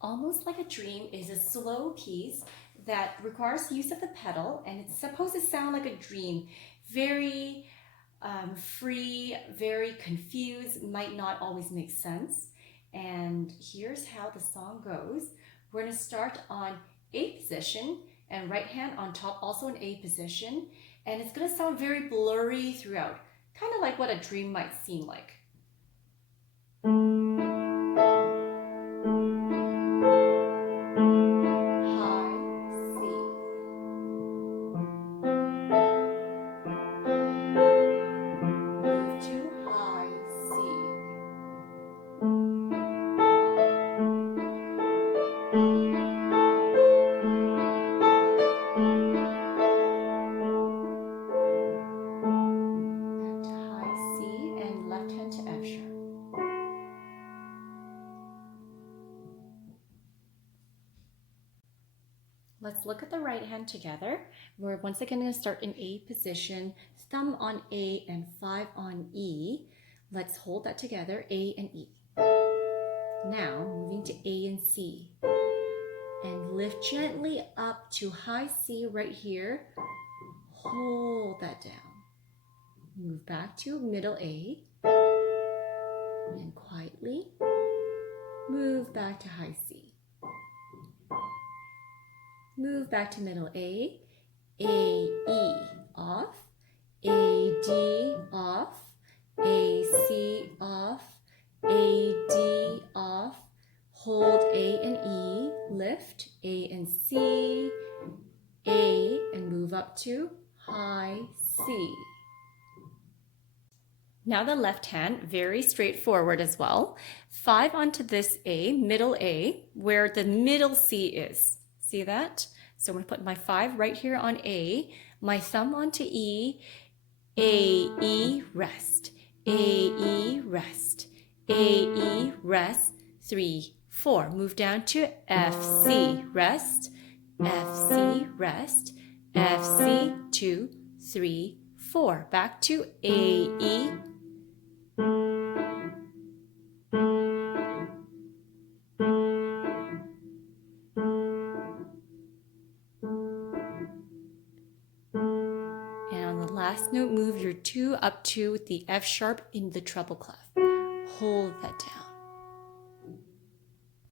Almost Like a Dream is a slow piece that requires use of the pedal, and it's supposed to sound like a dream. Very free, very confused, might not always make sense. And here's how the song goes. We're going to start on A position and right hand on top, also in A position. And it's going to sound very blurry throughout, kind of like what a dream might seem like. Let's look at the right hand together. We're once again going to start in A position, thumb on A and 5 on E. Let's hold that together, A and E. Now moving to A and C. And lift gently up to high C right here. Hold that down. Move back to middle A. And quietly move back to high C. Move back to middle A, E off, A, D off, A, C off, A, D off, hold A and E, lift, A and C, A, and move up to high C. Now the left hand, very straightforward as well. 5 onto this A, middle A, where the middle C is. See that? So I'm going to put my 5 right here on A, my thumb onto E, A, E, rest, A, E, rest, A, E, rest, 3, 4. Move down to F, C, rest, F, C, rest, F, C, 2, 3, 4. Back to A, E, last note, move your 2 up to the F sharp in the treble clef. Hold that down.